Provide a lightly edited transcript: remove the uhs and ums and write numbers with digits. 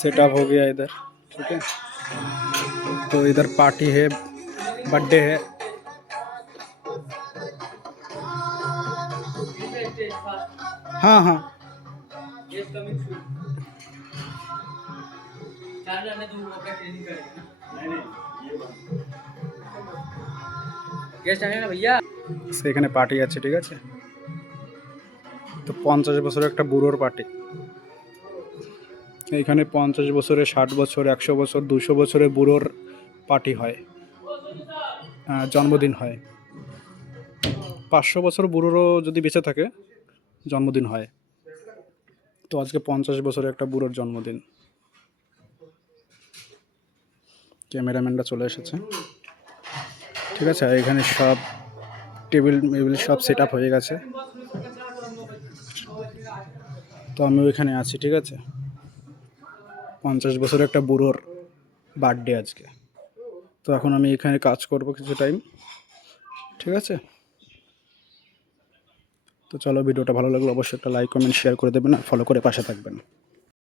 Setup हो गया इधर। ठीक है, तो इधर पार्टी है, बर्थडे है। हाँ हाँ, সেখানে পার্টি আছে। ঠিক আছে, তো 50 বছরের একটা বুড়োর পার্টি। এইখানে 50 বছরে, 60 বছর, 100 বছর, 200 বছরের বুড়োর পার্টি হয়, জন্মদিন হয়। 500 বছর বুড়োরও যদি বেঁচে থাকে জন্মদিন হয়। তো আজকে 50 বছরের একটা বুড়োর জন্মদিন। ক্যামেরাম্যানরা চলে এসেছে। ঠিক আছে, আর এখানে সব টেবিল সব সেট আপ হয়ে গেছে। তো আমি ওইখানে আছি। ঠিক আছে, 50 বছরের একটা বুড়োর বার্থডে আজকে। তো এখন আমি এখানে কাজ করব কিছু টাইম। ঠিক আছে, তো চলো, ভিডিওটা ভালো লাগলে অবশ্যই একটা লাইক, কমেন্ট, শেয়ার করে দেবেন আর ফলো করে পাশে থাকবেন।